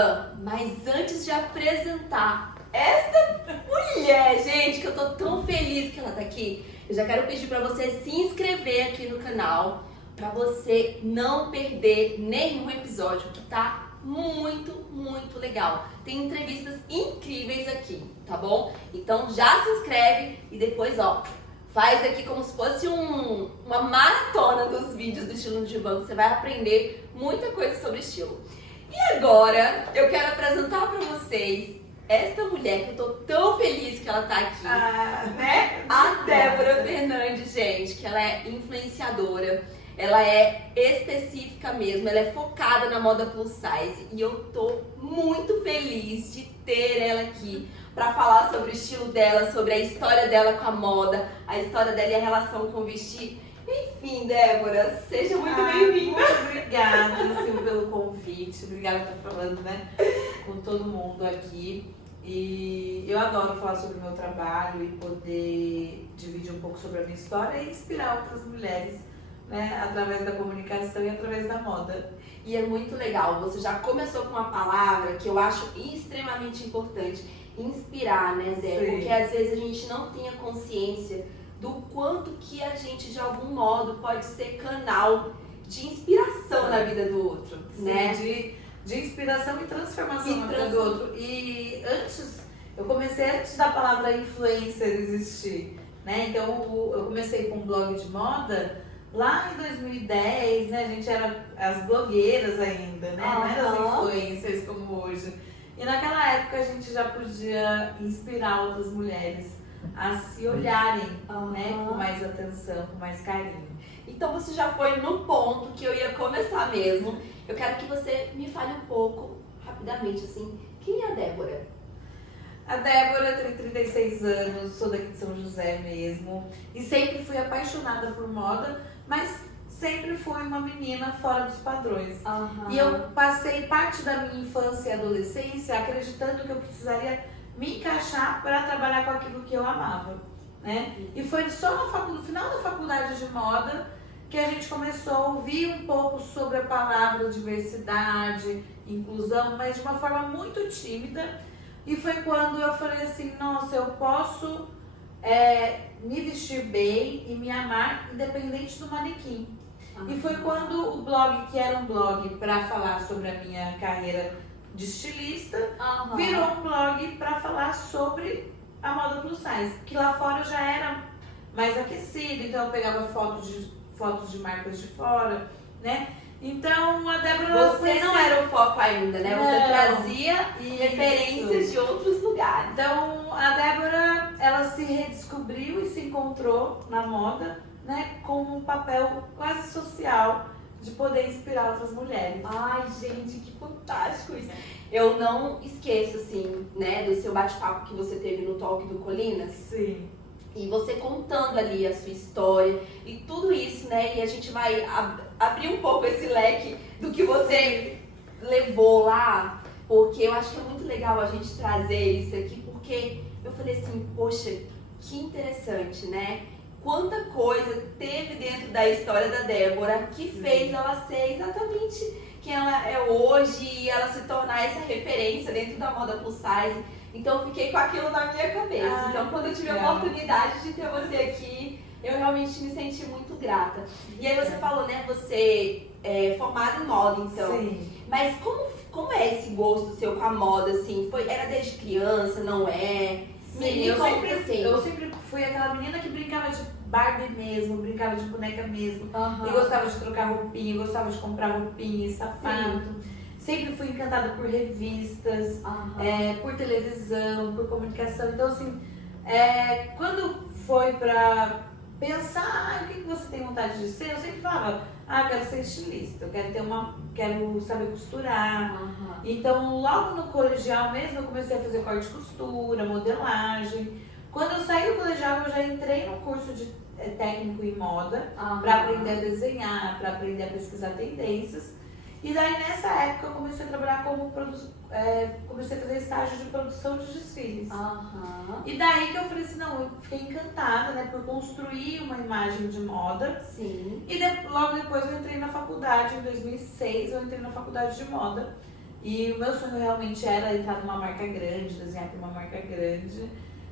Ivan, mas antes de apresentar esta mulher, gente, que eu tô tão feliz que ela tá aqui, eu já quero pedir pra você se inscrever aqui no canal, pra você não perder nenhum episódio, que tá muito legal. Tem entrevistas incríveis aqui, tá bom? Então já se inscreve e depois, ó, faz aqui como se fosse uma maratona dos vídeos do Estilo de Ivan, que você vai aprender muita coisa sobre estilo. E agora eu quero apresentar pra vocês esta mulher que eu tô tão feliz que ela tá aqui, né? A Débora Fernandes, gente, que ela é influenciadora, ela é específica mesmo, ela é focada na moda plus size e eu tô muito feliz de ter ela aqui pra falar sobre o estilo dela, sobre a história dela com a moda, a história dela e a relação com o vestir. Enfim, Débora, seja muito bem-vinda. Muito obrigada, Silvia, pelo convite. Obrigada por estar falando, né, com todo mundo aqui. E eu adoro falar sobre o meu trabalho e poder dividir um pouco sobre a minha história e inspirar outras mulheres, né, através da comunicação e através da moda. E é muito legal, você já começou com uma palavra que eu acho extremamente importante, inspirar, né, Zé? Sim. Porque às vezes a gente não tem a consciência do quanto que a gente, de algum modo, pode ser canal de inspiração na vida do outro, Sim, né? de inspiração e transformação na vida do outro. E eu comecei antes da palavra influencer existir, né? Então eu comecei com um blog de moda lá em 2010, né? A gente era as blogueiras ainda, né? Não eram as influencers como hoje. E naquela época a gente já podia inspirar outras mulheres a se olharem, né, com mais atenção, com mais carinho. Então você já foi no ponto que eu ia começar mesmo. Eu quero que você me fale um pouco, rapidamente, assim, quem é a Débora? A Débora tem 36 anos, sou daqui de São José mesmo. E sempre fui apaixonada por moda, mas sempre fui uma menina fora dos padrões. E eu passei parte da minha infância e adolescência acreditando que eu precisaria me encaixar para trabalhar com aquilo que eu amava, né? E foi só no final da faculdade de moda que a gente começou a ouvir um pouco sobre a palavra diversidade, inclusão, mas de uma forma muito tímida. E foi quando eu falei assim, nossa, eu posso me vestir bem e me amar independente do manequim. E foi quando o blog, que era um blog para falar sobre a minha carreira de estilista, virou um blog para falar sobre a moda plus size, que lá fora já era mais aquecido, então eu pegava fotos de marcas de fora, né? Então a Débora... Você não era o foco ainda, né? Você Não. trazia referências de outros lugares. Então a Débora, ela se redescobriu e se encontrou na moda, né, com um papel quase social de poder inspirar outras mulheres. Ai, gente, que fantástico isso. Eu não esqueço, assim, né, do seu bate-papo que você teve no Talk do Colinas. Sim. E você contando ali a sua história e tudo isso, né? E a gente vai abrir um pouco esse leque do que você levou lá, porque eu acho que é muito legal a gente trazer isso aqui, porque eu falei assim, poxa, que interessante, né? Quanta coisa teve dentro da história da Débora que fez ela ser exatamente quem ela é hoje e ela se tornar essa referência dentro da moda plus size. Então eu fiquei com aquilo na minha cabeça. Então quando eu tive a oportunidade de ter você aqui, eu realmente me senti muito grata. E aí você falou, né, você é formada em moda, então. Sim. Mas como é esse gosto seu com a moda, assim? Era desde criança, não é? Sim, eu sempre fui aquela menina que brincava de Barbie mesmo, brincava de boneca mesmo. E gostava de trocar roupinha, gostava de comprar roupinha e sapato. Sempre fui encantada por revistas, por televisão, por comunicação. Então, assim, quando foi pra pensar o que você tem vontade de ser, eu sempre falava, eu quero ser estilista, eu quero saber costurar. Então, logo no colegial mesmo, eu comecei a fazer corte e costura, modelagem. Quando eu saí do colegial, eu já entrei no curso de técnico em moda, para aprender a desenhar, para aprender a pesquisar tendências. E daí nessa época eu comecei a trabalhar comecei a fazer estágio de produção de desfiles. E daí que eu falei assim, não, eu fiquei encantada, né, por construir uma imagem de moda. Sim. E logo depois eu entrei na faculdade, em 2006, eu entrei na faculdade de moda. E o meu sonho realmente era entrar numa marca grande, desenhar para uma marca grande.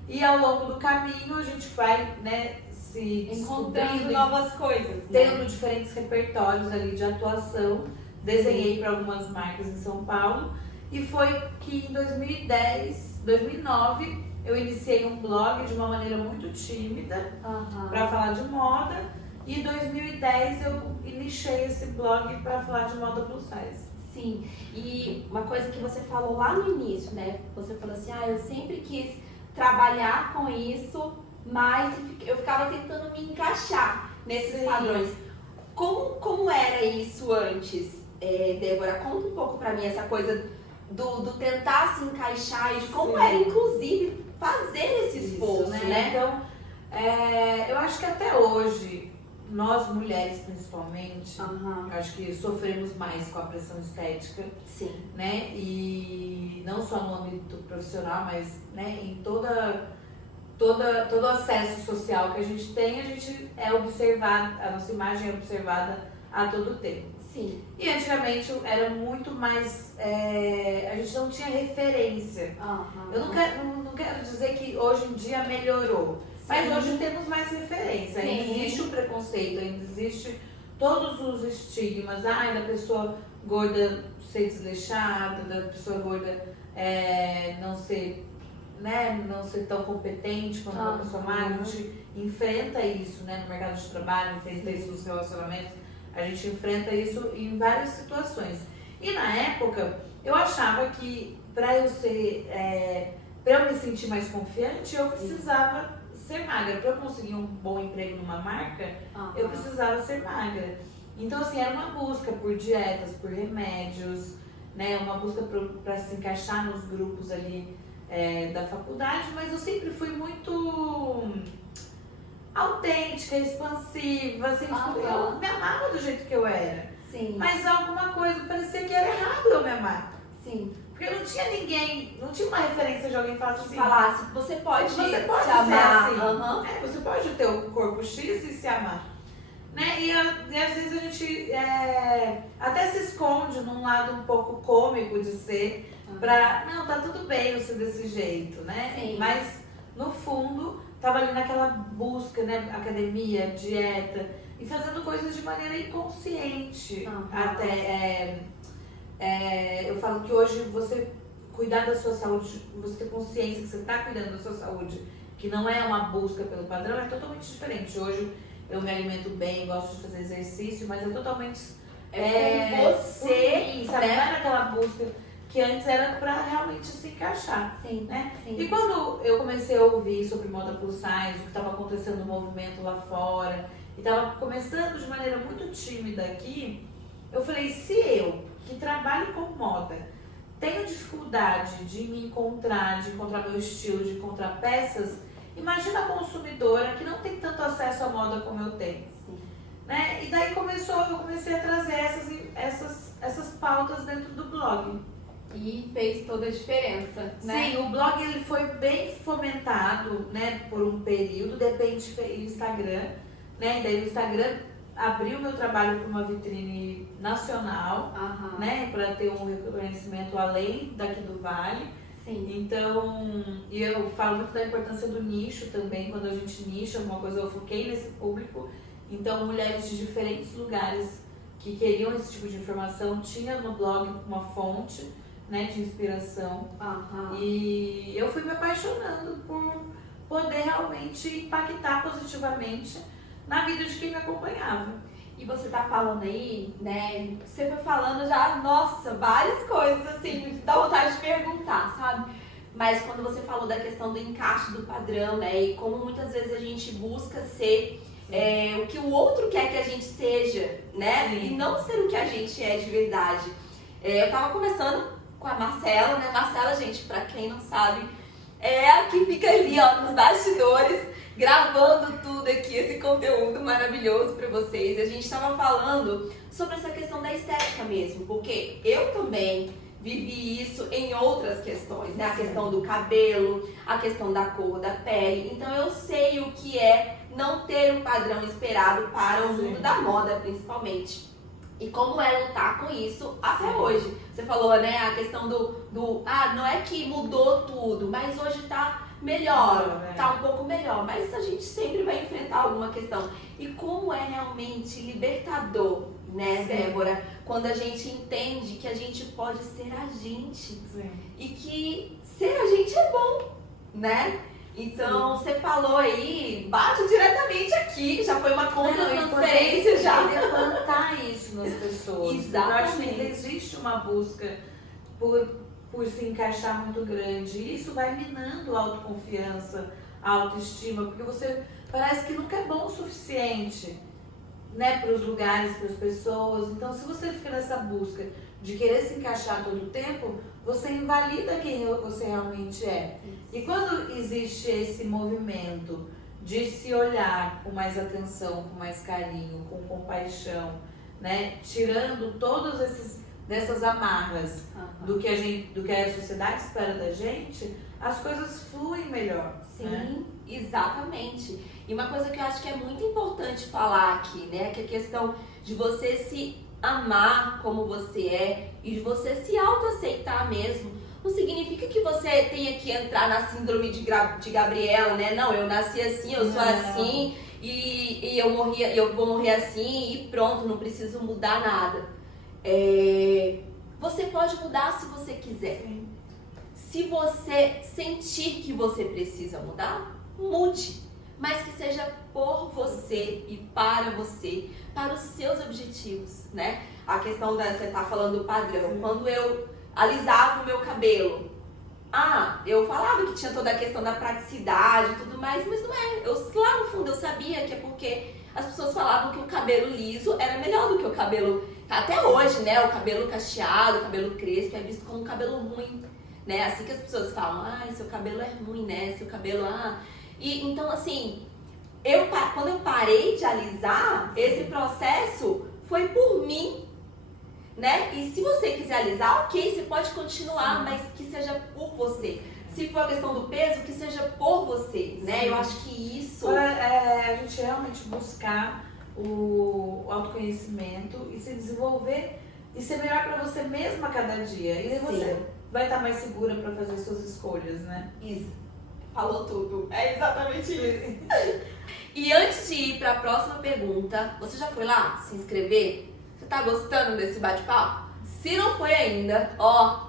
E ao longo do caminho a gente vai, né, se encontrando novas coisas, tendo diferentes repertórios ali de atuação. Desenhei para algumas marcas em São Paulo. E foi que em 2009, eu iniciei um blog de uma maneira muito tímida para falar de moda. E em 2010 eu iniciei esse blog para falar de moda plus size. Sim, e uma coisa que você falou lá no início, né? Você falou assim, eu sempre quis trabalhar com isso, mas eu ficava tentando me encaixar nesses padrões. Como era isso antes, Débora? Conta um pouco pra mim essa coisa do tentar se encaixar e de como era, inclusive, fazer esse esforço, né? Então, eu acho que até hoje, nós mulheres principalmente, acho que sofremos mais com a pressão estética, né? E não só no âmbito profissional, mas, né, em todo o acesso social que a gente tem, a gente é observada, a nossa imagem é observada a todo tempo. Sim. E antigamente era muito mais, a gente não tinha referência. Eu não quero dizer que hoje em dia melhorou. Mas hoje temos mais referência, ainda existe o preconceito, ainda existe todos os estigmas, da pessoa gorda ser desleixada, da pessoa gorda não ser tão competente quanto uma pessoa magra. A gente enfrenta isso, né, no mercado de trabalho, enfrenta isso nos relacionamentos, a gente enfrenta isso em várias situações. E na época, eu achava que para eu me sentir mais confiante, eu precisava ser magra. Para eu conseguir um bom emprego numa marca, eu precisava ser magra. Então, assim, era uma busca por dietas, por remédios, né? Uma busca para se encaixar nos grupos ali da faculdade, mas eu sempre fui muito autêntica, expansiva, assim, eu me amava do jeito que eu era. Mas alguma coisa, parecia que era errado eu me amar. Porque não tinha ninguém, não tinha uma referência de alguém que falasse assim, você pode se amar. Assim. Você pode ter o corpo X e se amar. Né? E às vezes a gente até se esconde num lado um pouco cômico de ser, não, tá tudo bem eu ser desse jeito, né? Mas no fundo, tava ali naquela busca, né? Academia, dieta, e fazendo coisas de maneira inconsciente. Até eu falo que hoje você cuidar da sua saúde, você ter consciência que você está cuidando da sua saúde, que não é uma busca pelo padrão, é totalmente diferente. Hoje eu me alimento bem, gosto de fazer exercício, mas é totalmente você, sabe? Não era aquela busca que antes era para realmente se encaixar. Né? E quando eu comecei a ouvir sobre moda plus size, o que estava acontecendo no movimento lá fora, e estava começando de maneira muito tímida aqui, eu falei, se eu, que trabalho com moda, tenho dificuldade de me encontrar, de encontrar meu estilo, de encontrar peças, imagina a consumidora que não tem tanto acesso à moda como eu tenho. Né? E daí eu comecei a trazer essas pautas dentro do blog. E fez toda a diferença, né? Sim, o blog ele foi bem fomentado, né, por um período, de repente veio o Instagram, né? Daí o Instagram abriu meu trabalho para uma vitrine nacional, né, para ter um reconhecimento além daqui do Vale. Então, e eu falo muito da importância do nicho também, quando a gente nicha alguma coisa, eu foquei nesse público. Então, mulheres de diferentes lugares que queriam esse tipo de informação, tinha no blog uma fonte, né, de inspiração. E eu fui me apaixonando por poder realmente impactar positivamente na vida de quem me acompanhava. E você tá falando aí, né? Você foi falando já, nossa, várias coisas assim, dá vontade de perguntar, sabe? Mas quando você falou da questão do encaixe do padrão, né? E como muitas vezes a gente busca ser o que o outro quer que a gente seja, né? E não ser o que a gente é de verdade. Eu tava conversando com a Marcela, né? Marcela, gente, pra quem não sabe, é a que fica ali, ó, nos bastidores, gravando tudo aqui, esse conteúdo maravilhoso pra vocês. A gente tava falando sobre essa questão da estética mesmo, porque eu também vivi isso em outras questões, né? A questão do cabelo, a questão da cor da pele. Então eu sei o que é não ter um padrão esperado para o mundo da moda, principalmente. E como é lutar com isso até hoje. Você falou, né, a questão não é que mudou tudo, mas hoje tá melhor, tá um pouco melhor, mas a gente sempre vai enfrentar alguma questão. E como é realmente libertador, né, Débora, quando a gente entende que a gente pode ser a gente e que ser a gente é bom, né? Então, você falou aí, bate diretamente aqui, já foi uma contra-transferência já. Levantar isso nas pessoas. Exatamente. Eu acho que ainda existe uma busca por se encaixar muito grande. E isso vai minando a autoconfiança, a autoestima, porque você parece que nunca é bom o suficiente, né, para os lugares, para as pessoas. Então, se você fica nessa busca de querer se encaixar todo o tempo, você invalida quem você realmente é. E quando existe esse movimento de se olhar com mais atenção, com mais carinho, com compaixão, né, tirando todas dessas amarras do que a sociedade espera da gente, as coisas fluem melhor. Sim, né? Exatamente. E uma coisa que eu acho que é muito importante falar aqui, né, que é a questão de você se amar como você é e de você se autoaceitar mesmo. Não significa que você tenha que entrar na síndrome de Gabriela, né? Não, eu nasci assim, eu sou assim e eu vou morrer assim e pronto, não preciso mudar nada. Você pode mudar se você quiser. Sim. Se você sentir que você precisa mudar, mude. Mas que seja por você e para você, para os seus objetivos, né? A questão você tá falando do padrão. Sim. Quando eu alisava o meu cabelo, eu falava que tinha toda a questão da praticidade e tudo mais, mas não é. Lá no fundo eu sabia que é porque as pessoas falavam que o cabelo liso era melhor do que o cabelo, até hoje, né? O cabelo cacheado, o cabelo crespo é visto como um cabelo ruim, né? Assim que as pessoas falam, seu cabelo é ruim, né? Seu cabelo, E então, assim, quando eu parei de alisar, esse processo foi por mim, né? E se você quiser alisar, ok, você pode continuar, mas que seja por você. Se for a questão do peso, que seja por você, né? Eu acho que isso... A gente realmente buscar o autoconhecimento e se desenvolver e ser melhor para você mesma a cada dia. E aí você vai estar mais segura para fazer suas escolhas, né? Isso. Falou tudo. É exatamente isso. E antes de ir para a próxima pergunta, você já foi lá se inscrever? Você tá gostando desse bate-papo? Se não foi ainda,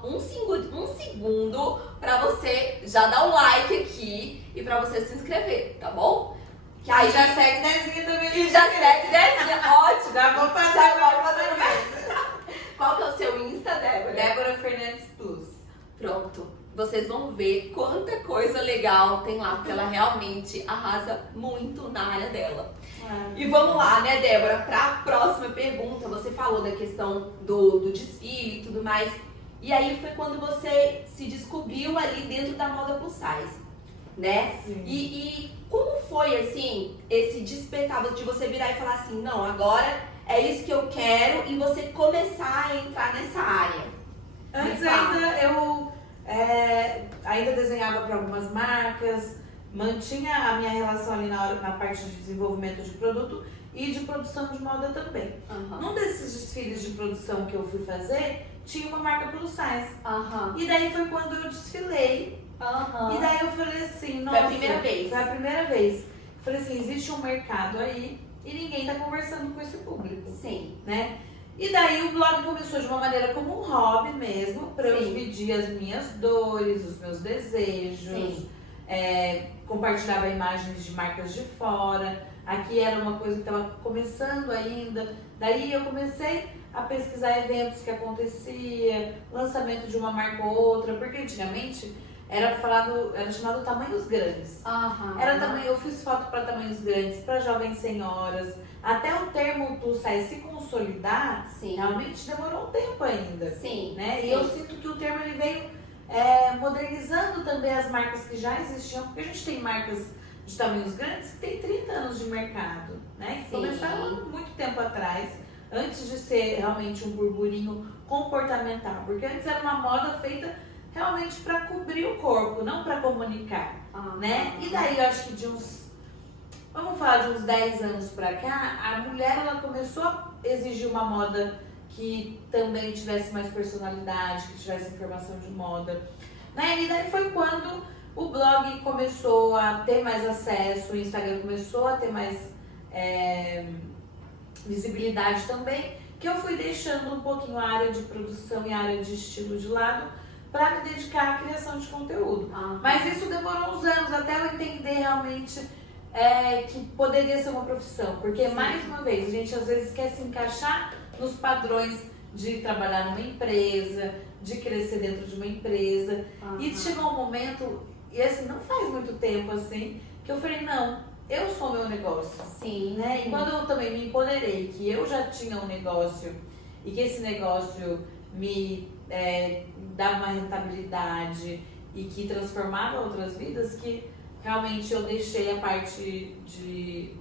um segundo para você já dar o like aqui e para você se inscrever, tá bom? Que aí já segue Nezinha também. E já segue Nezinha, ótimo. Já vou fazer. Qual que é o seu Insta, Débora? Débora Fernandes Plus. Pronto. Vocês vão ver quanta coisa legal tem lá, porque ela realmente arrasa muito na área dela. E vamos lá, né, Débora, para a próxima pergunta. Você falou da questão do desfile e tudo mais. E aí foi quando você se descobriu ali dentro da moda plus size, né? Sim. E como foi, assim, esse despertar de você virar e falar assim, não, agora é isso que eu quero, e você começar a entrar nessa área? Antes eu ainda desenhava para algumas marcas, mantinha a minha relação ali na parte de desenvolvimento de produto e de produção de moda também. Num desses desfiles de produção que eu fui fazer, tinha uma marca plus size. E daí foi quando eu desfilei. E daí eu falei assim, nossa... Foi a primeira vez. Foi a primeira vez. Falei assim, existe um mercado aí e ninguém tá conversando com esse público. Sim. Né? E daí o blog começou de uma maneira como um hobby mesmo, para eu dividir as minhas dores, os meus desejos, compartilhava imagens de marcas de fora. Aqui era uma coisa que estava começando ainda. Daí eu comecei a pesquisar eventos que acontecia, lançamento de uma marca ou outra, porque antigamente era chamado tamanhos grandes. Eu fiz foto para tamanhos grandes, para jovens senhoras. Até o termo plus size se consolidar, realmente demorou um tempo ainda. Né? E eu sinto que o termo ele veio modernizando também as marcas que já existiam, porque a gente tem marcas de tamanhos grandes que tem 30 anos de mercado, né? Que começaram muito tempo atrás, antes de ser realmente um burburinho comportamental, porque antes era uma moda feita realmente para cobrir o corpo, não para comunicar, né? E daí eu acho que de uns vamos falar de uns 10 anos pra cá, a mulher ela começou a exigir uma moda que também tivesse mais personalidade, que tivesse informação de moda. Né? E daí foi quando o blog começou a ter mais acesso, o Instagram começou a ter mais visibilidade também, que eu fui deixando um pouquinho a área de produção e a área de estilo de lado para me dedicar à criação de conteúdo. Mas isso demorou uns anos até eu entender realmente que poderia ser uma profissão, porque mais uma vez a gente às vezes quer se encaixar nos padrões de trabalhar numa empresa, de crescer dentro de uma empresa. E chegou um momento, e assim, não faz muito tempo assim, que eu falei, não, eu sou meu negócio. Sim. Né? E quando eu também me empoderei, que eu já tinha um negócio e que esse negócio me dava uma rentabilidade e que transformava outras vidas, que realmente eu deixei a parte de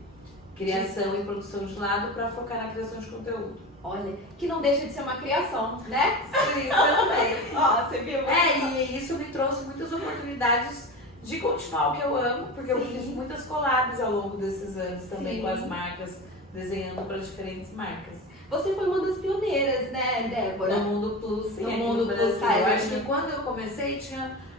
criação e produção de lado para focar na criação de conteúdo. Olha, que não deixa de ser uma criação, né? Sim, também. Ó, você viu? E isso me trouxe muitas oportunidades de continuar o que eu amo, porque eu fiz muitas collabs ao longo desses anos também com as marcas, desenhando para diferentes marcas. Você foi uma das pioneiras, né, Débora? No Mundo Plus, sim. No Mundo Plus Size. Eu acho que quando eu comecei,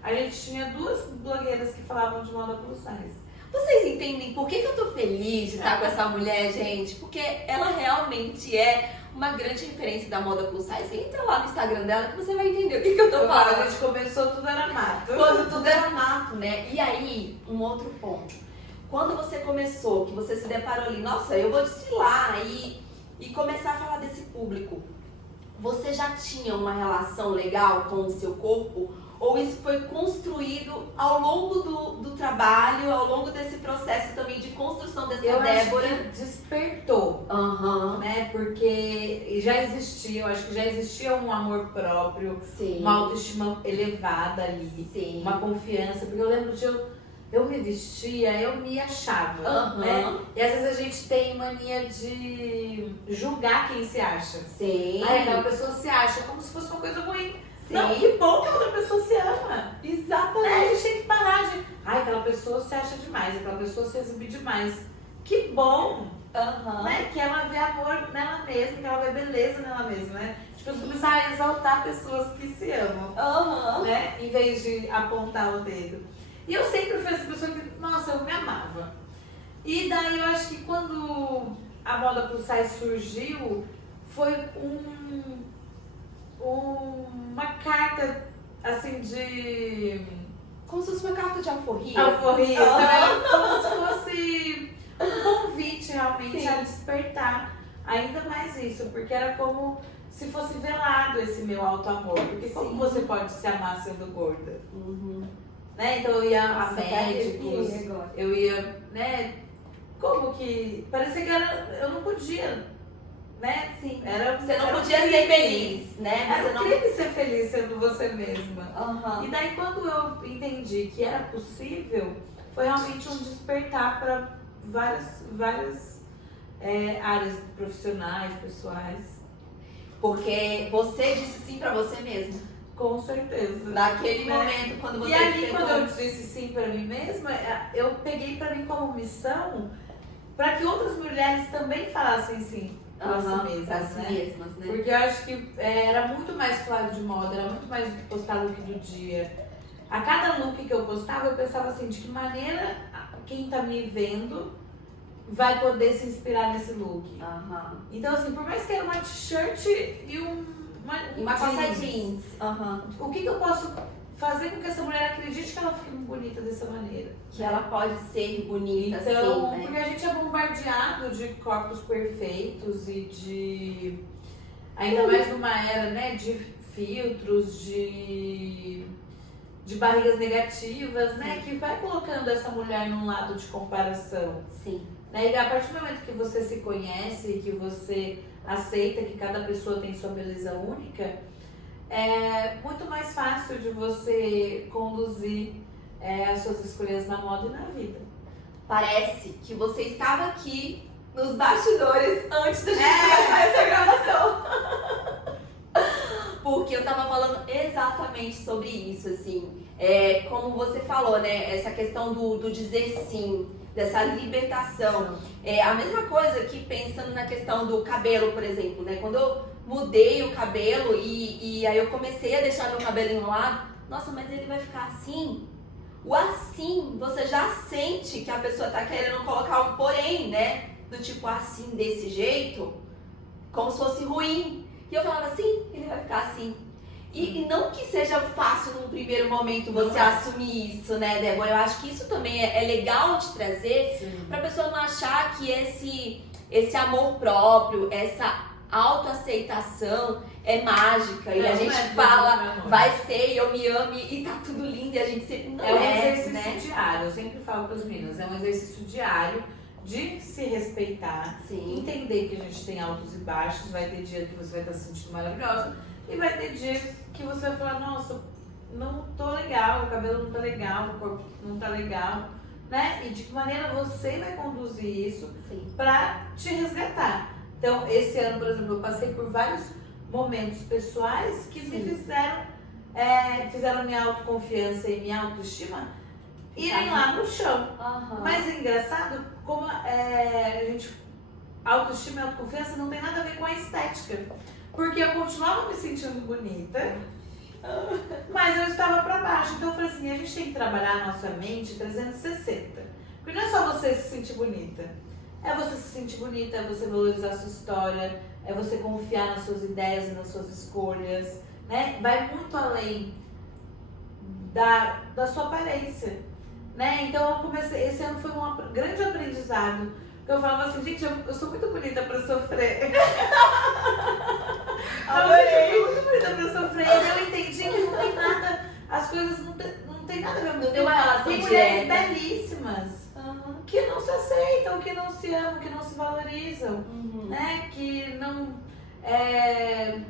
a gente tinha 2 blogueiras que falavam de moda plus size. Vocês entendem por que eu tô feliz de estar com essa mulher, gente? Porque ela realmente é uma grande referência da moda plus size. Entra lá no Instagram dela que você vai entender o que eu tô falando. A gente começou, tudo era mato. Quando tudo era mato, né? E aí, um outro ponto. Quando você começou, que você se deparou ali, nossa, eu vou desfilar e começar a falar desse público, você já tinha uma relação legal com o seu corpo? Ou isso foi construído ao longo do trabalho, ao longo desse processo também de construção dessa Débora? Eu acho que despertou, né? Porque já existia, eu acho que já existia um amor próprio, uma autoestima elevada ali, uma confiança. Porque eu lembro de eu me vestia, eu me achava, né? E às vezes a gente tem mania de julgar quem se acha. Aí aquela pessoa se acha como se fosse uma coisa ruim. Não, que bom que a outra pessoa se ama. Exatamente. A gente tem que parar de... aquela pessoa se acha demais, aquela pessoa se exibe demais. Que bom, né? Que ela vê amor nela mesma, que ela vê beleza nela mesma, né? Tipo, começar a exaltar pessoas que se amam, né? Em vez de apontar o dedo. E eu sempre fui essa pessoa que, nossa, eu me amava. E daí eu acho que quando a moda plus size surgiu, foi uma carta, assim, de... Como se fosse uma carta de alforria. Alforria, como se fosse um convite realmente a despertar ainda mais isso, porque era como se fosse velado esse meu auto-amor. Porque como você pode se amar sendo gorda? Né? Então eu ia a médicos, eu ia, né? Como que... Parecia que eu não podia, né? Sim. Você não podia ser feliz, né? Era um crime ser feliz sendo você mesma. E daí quando eu entendi que era possível, foi realmente um despertar para várias áreas profissionais, pessoais. Porque você disse sim pra você mesma. Com certeza. Naquele momento, quando você... E ali, quando eu disse sim pra mim mesma, eu peguei pra mim como missão para que outras mulheres também falassem sim pra si mesmas, né? Porque eu acho que era muito mais claro de moda, era muito mais do que postar look do dia. A cada look que eu postava, eu pensava assim, de que maneira quem tá me vendo vai poder se inspirar nesse look. Então, assim, por mais que era uma t-shirt e uma calça jeans. O que eu posso fazer com que essa mulher acredite que ela fique bonita dessa maneira? Que ela pode ser bonita, então, assim, né? Porque a gente é bombardeado de corpos perfeitos e de... Ainda mais numa era, né, de filtros, de barrigas negativas, né? Que vai colocando essa mulher num lado de comparação. Né? E a partir do momento que você se conhece, que você aceita que cada pessoa tem sua beleza única, é muito mais fácil de você conduzir as suas escolhas na moda e na vida. Parece que você estava aqui nos bastidores antes da gente começar essa gravação. Porque eu tava falando exatamente sobre isso, assim. Como você falou, né? Essa questão do dizer sim. dessa libertação. É a mesma coisa que pensando na questão do cabelo, por exemplo, né? Quando eu mudei o cabelo e aí eu comecei a deixar meu cabelo enrolado, nossa, mas ele vai ficar assim? O assim, você já sente que a pessoa tá querendo colocar um porém, né? Do tipo assim, desse jeito, como se fosse ruim. E eu falava assim, ele vai ficar assim. E não que seja fácil num primeiro momento você assumir isso, né, Débora? Eu acho que isso também é legal de trazer pra pessoa não achar que esse amor próprio, essa autoaceitação é mágica. E a gente fala, vai ser, eu me amo e tá tudo lindo e a gente sempre não é um exercício, né? diário. Eu sempre falo para as meninas, é um exercício diário de se respeitar, entender que a gente tem altos e baixos. Vai ter dia que você vai estar se sentindo maravilhosa e vai ter dias que você vai falar, nossa, não tô legal, o cabelo não tá legal, o corpo não tá legal, né? E de que maneira você vai conduzir isso pra te resgatar. Então, esse ano, por exemplo, eu passei por vários momentos pessoais que me fizeram minha autoconfiança e minha autoestima irem lá no chão. Mas é engraçado como autoestima e autoconfiança não tem nada a ver com a estética. Porque eu continuava me sentindo bonita, mas eu estava pra baixo. Então eu falei assim, a gente tem que trabalhar a nossa mente 360. Porque não é só você se sentir bonita. É você se sentir bonita, é você valorizar a sua história, é você confiar nas suas ideias e nas suas escolhas, né? Vai muito além da sua aparência, né? Então eu comecei, esse ano foi um grande aprendizado. Eu falava assim, gente, eu sou muito bonita pra sofrer. Adorei. Eu sou muito bonita pra sofrer. E eu entendi que não tem nada, as coisas não tem nada a ver. Não tem uma relação Tem direta. mulheres belíssimas que não se aceitam, que não se amam, que não se valorizam, né? Que não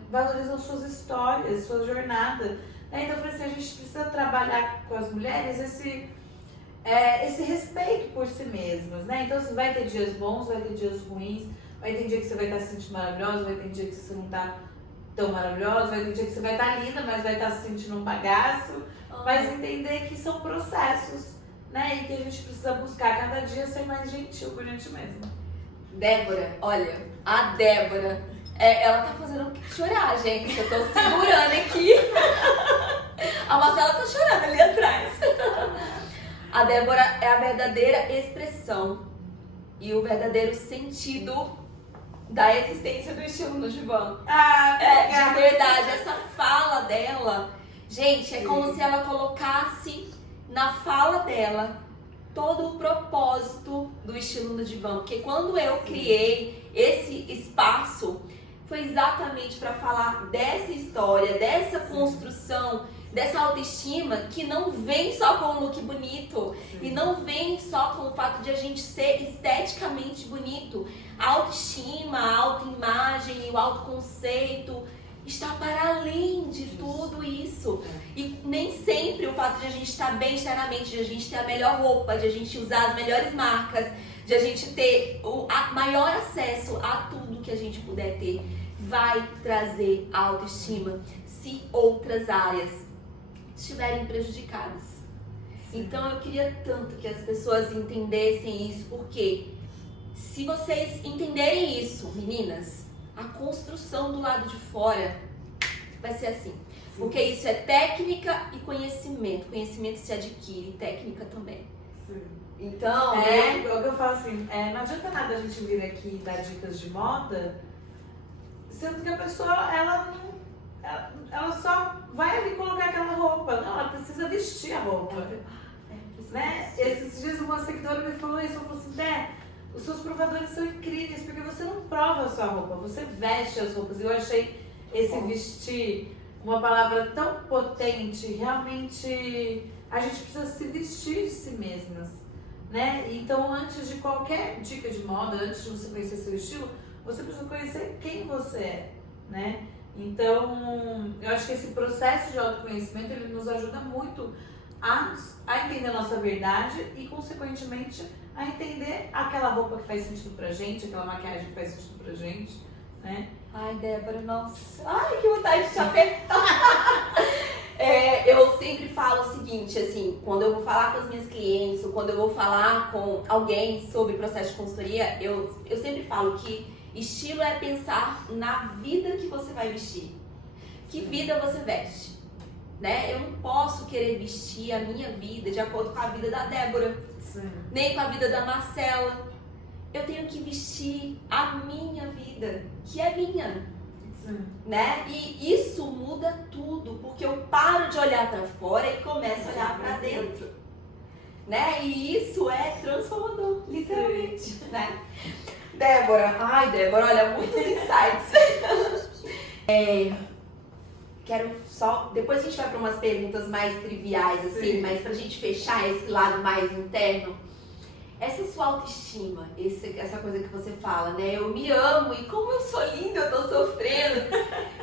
valorizam suas histórias, sua jornada. Né? Então eu falei assim, a gente precisa trabalhar com as mulheres esse respeito por si mesmas, né? Então você vai ter dias bons, vai ter dias ruins, vai ter dia que você vai estar se sentindo maravilhosa, vai ter dia que você não está tão maravilhosa, vai ter dia que você vai estar linda, mas vai estar se sentindo um bagaço. Mas entender que são processos, né? E que a gente precisa buscar cada dia ser mais gentil com a gente mesma. Débora, olha, a Débora, ela tá fazendo chorar, gente. Eu tô segurando aqui. A Marcela tá chorando ali atrás. A Débora é a verdadeira expressão e o verdadeiro sentido da existência do estilo no divã. De verdade, essa fala dela, gente, é como se ela colocasse na fala dela todo o propósito do estilo no divã. Porque quando eu criei esse espaço, foi exatamente para falar dessa história, dessa construção, dessa autoestima que não vem só com um look bonito e não vem só com o fato de a gente ser esteticamente bonito. A autoestima, a autoimagem e o autoconceito está para além de tudo isso. E nem sempre o fato de a gente estar bem externamente, de a gente ter a melhor roupa, de a gente usar as melhores marcas, de a gente ter o maior acesso a tudo que a gente puder ter, vai trazer autoestima se outras áreas estiverem prejudicadas. Então eu queria tanto que as pessoas entendessem isso, porque se vocês entenderem isso, meninas, a construção do lado de fora vai ser assim. Porque isso é técnica e conhecimento. Conhecimento se adquire, técnica também. Então, o que eu falo assim, não adianta nada a gente vir aqui e dar dicas de moda, sendo que a pessoa, ela só vai ali colocar aquela roupa. Não, ela precisa vestir a roupa. Né? Esses dias uma seguidora me falou isso, ela falou assim, os seus provadores são incríveis, porque você não prova a sua roupa, você veste as roupas. E eu achei esse vestir uma palavra tão potente. Realmente, a gente precisa se vestir de si mesmas, né? Então, antes de qualquer dica de moda, antes de você conhecer seu estilo, você precisa conhecer quem você é, né? Então, eu acho que esse processo de autoconhecimento, ele nos ajuda muito a entender a nossa verdade e, consequentemente, a entender aquela roupa que faz sentido pra gente, aquela maquiagem que faz sentido pra gente, né? Ai, Débora, nossa. Ai, que vontade de te apertar. Eu sempre falo o seguinte, assim, quando eu vou falar com as minhas clientes, ou quando eu vou falar com alguém sobre processo de consultoria, eu sempre falo que estilo é pensar na vida que você vai vestir. Que vida você veste, né? Eu não posso querer vestir a minha vida de acordo com a vida da Débora, nem com a vida da Marcela. Eu tenho que vestir a minha vida, que é minha. Né? E isso muda tudo, porque eu paro de olhar para fora e começo a olhar para dentro, né? E isso é transformador, literalmente, né? Débora, olha, muitos insights. Quero só, depois a gente vai para umas perguntas mais triviais, assim, mas pra gente fechar esse lado mais interno. Essa sua autoestima, essa coisa que você fala, né? Eu me amo e como eu sou linda, eu tô sofrendo.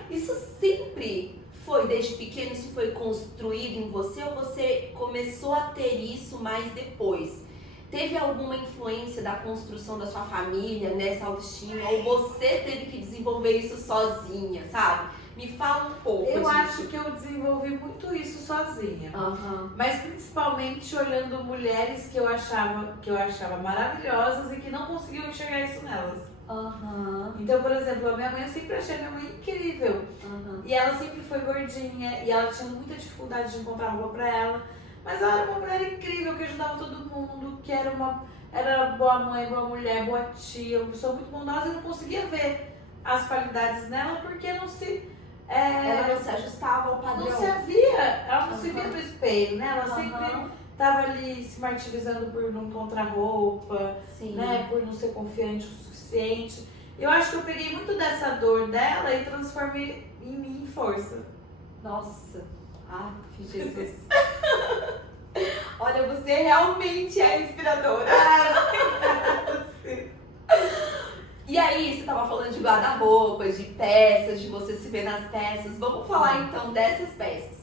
Isso sempre foi, desde pequeno, isso foi construído em você ou você começou a ter isso mais depois? Teve alguma influência da construção da sua família nessa autoestima ou você teve que desenvolver isso sozinha, sabe? Me fala um pouco. Eu acho que eu desenvolvi muito isso sozinha. Mas principalmente olhando mulheres que eu achava maravilhosas e que não conseguiam enxergar isso nelas. Então, por exemplo, a minha mãe, eu sempre achei a minha mãe incrível. E ela sempre foi gordinha e ela tinha muita dificuldade de encontrar roupa pra ela. Mas ela era uma mulher incrível, que ajudava todo mundo, que era boa mãe, boa mulher, boa tia, uma pessoa muito bondosa. Eu não conseguia ver as qualidades nela porque não se... ela não se ajustava ao padrão. Não se via, ela não se via no espelho, né? Ela sempre estava ali se martirizando por não encontrar roupa, né? Por não ser confiante o suficiente. Eu acho que eu peguei muito dessa dor dela e transformei em mim em força. Nossa, ai, Jesus. Olha, você realmente é inspiradora. E aí, você tava falando de guarda-roupas, de peças, de você se ver nas peças. Vamos falar então dessas peças.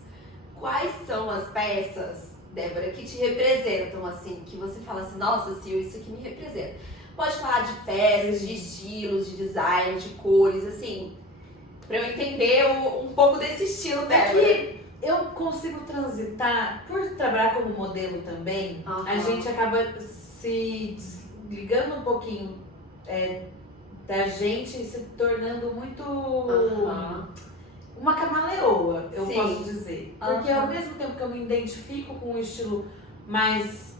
Quais são as peças, Débora, que te representam, assim, que você fala assim, nossa, Sil, isso aqui me representa. Pode falar de peças, de estilos, de design, de cores, assim, pra eu entender um pouco desse estilo dela. Eu consigo transitar, por trabalhar como modelo também, a gente acaba se desligando um pouquinho da gente e se tornando muito uma camaleoa, eu posso dizer. Porque ao mesmo tempo que eu me identifico com um estilo mais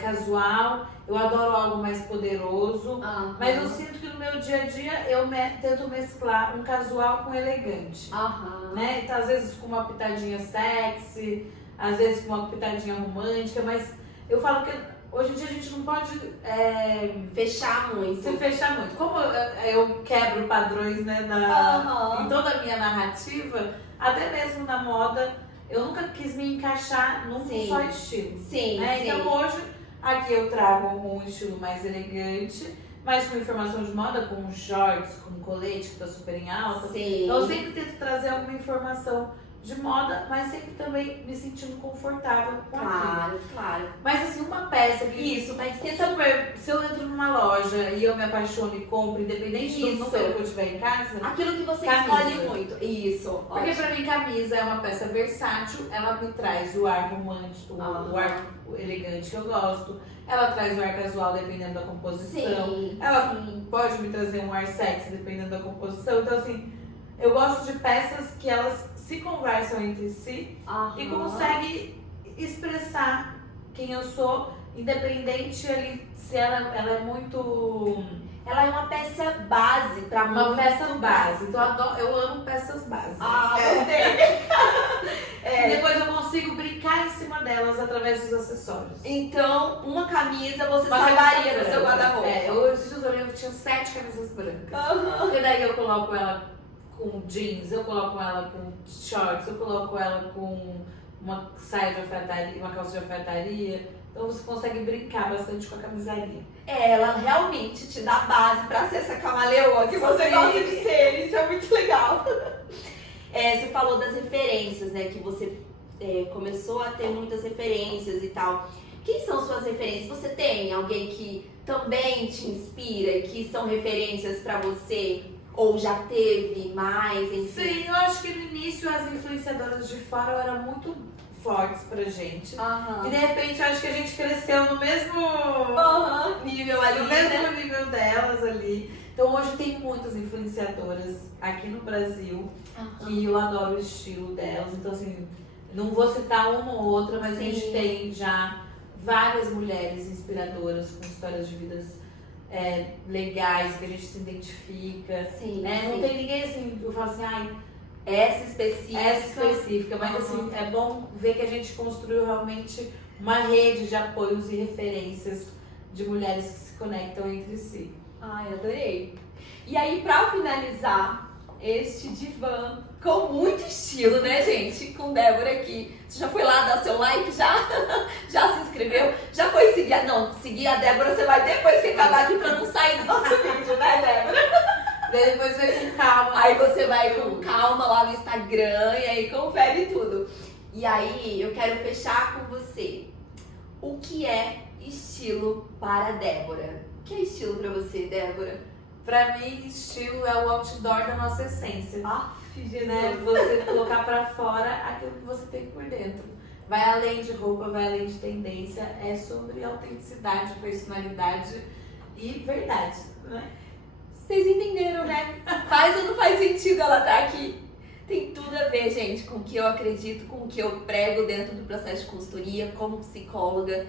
casual, eu adoro algo mais poderoso, mas eu sinto que no meu dia a dia eu tento mesclar um casual com elegante, né? Então, às vezes com uma pitadinha sexy, às vezes com uma pitadinha romântica, mas eu falo que hoje em dia a gente não pode fechar muito. Se fechar muito. Como eu quebro padrões, né, em toda a minha narrativa, até mesmo na moda, eu nunca quis me encaixar num só estilo. Né? Então hoje, aqui eu trago um estilo mais elegante, mas com informação de moda, com shorts, com colete que tá super em alta. Então eu sempre tento trazer alguma informação de moda, mas sempre também me sentindo confortável com aquilo. Claro. Mas assim, uma peça que... mas se eu entro numa loja e eu me apaixono e compro, independente do número que eu tiver em casa... Aquilo que você escolhe muito. Porque pra mim, camisa é uma peça versátil, ela me traz o ar romântico, o ar elegante que eu gosto. Ela traz o ar casual dependendo da composição. Ela pode me trazer um ar sexy dependendo da composição. Então assim, eu gosto de peças que elas se conversam entre si e conseguem expressar quem eu sou, independente ali, se ela é muito... Ela é uma peça base pra uma peça base. Então eu amo peças bases. Gostei. E depois eu consigo brincar em cima delas através dos acessórios. Então, uma camisa você salvaria no seu guarda-roupa. Eu tinha 7 camisas brancas. E daí eu coloco ela com jeans, eu coloco ela com shorts, eu coloco ela com uma saia de alfaiataria, uma calça de alfaiataria. Então você consegue brincar bastante com a camisaria. Ela realmente te dá base pra ser essa camaleoa que você gosta de ser. Isso é muito legal. Você falou das referências, né? Que você começou a ter muitas referências e tal. Quem são suas referências? Você tem alguém que também te inspira, que são referências pra você? Ou já teve mais, enfim? Sim, eu acho que no início as influenciadoras de fora eram muito fortes pra gente. E de repente eu acho que a gente cresceu no mesmo nível ali, no mesmo nível delas ali. Então hoje tem muitas influenciadoras aqui no Brasil que eu adoro o estilo delas. Então assim, não vou citar uma ou outra, mas a gente tem já várias mulheres inspiradoras com histórias de vidas legais, que a gente se identifica. Sim, né? Não tem ninguém assim, eu falo assim, ai, essa específica. mas assim, é bom ver que a gente construiu realmente uma rede de apoios e referências de mulheres que se conectam entre si. Ai, adorei. E aí, pra finalizar este divã com muito estilo, né, gente? Com Débora aqui. Você já foi lá dar seu like? Já? Já se inscreveu? Já foi seguir? Não, seguir a Débora você vai depois que acabar aqui pra não sair do nosso vídeo, né, Débora? Daí depois vai com calma. Aí você vai com calma lá no Instagram e aí confere tudo. E aí, eu quero fechar com você. O que é estilo para a Débora? O que é estilo pra você, Débora? Pra mim, estilo é o outdoor da nossa essência. Jesus. Né? Você colocar pra fora aquilo que você tem por dentro. Vai além de roupa, vai além de tendência. É sobre autenticidade, personalidade e verdade, né? Vocês entenderam, né? Faz ou não faz sentido ela estar aqui? Tem tudo a ver, gente, com o que eu acredito, com o que eu prego dentro do processo de consultoria, como psicóloga.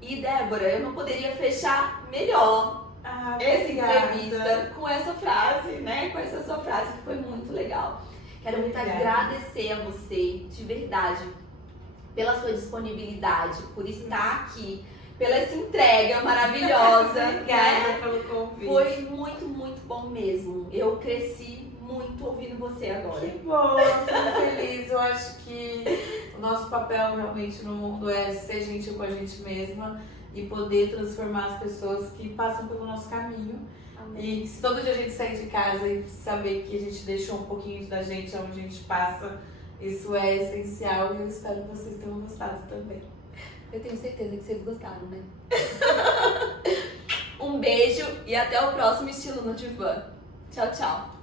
E, Débora, eu não poderia fechar melhor essa entrevista com essa frase, né? Com essa sua frase, que foi muito legal. Quero muito agradecer a você, de verdade, pela sua disponibilidade, por estar aqui, pela essa entrega maravilhosa. Obrigada pelo convite. Foi muito, muito bom mesmo. Eu cresci muito ouvindo você agora. Que bom, eu fico feliz. Eu acho que o nosso papel realmente no mundo é ser gentil com a gente mesma e poder transformar as pessoas que passam pelo nosso caminho. Amém. E se todo dia a gente sair de casa e saber que a gente deixou um pouquinho da gente onde a gente passa, isso é essencial e eu espero que vocês tenham gostado também. Eu tenho certeza que vocês gostaram, né? Um beijo e até o próximo Estilo no Divã. Tchau, tchau.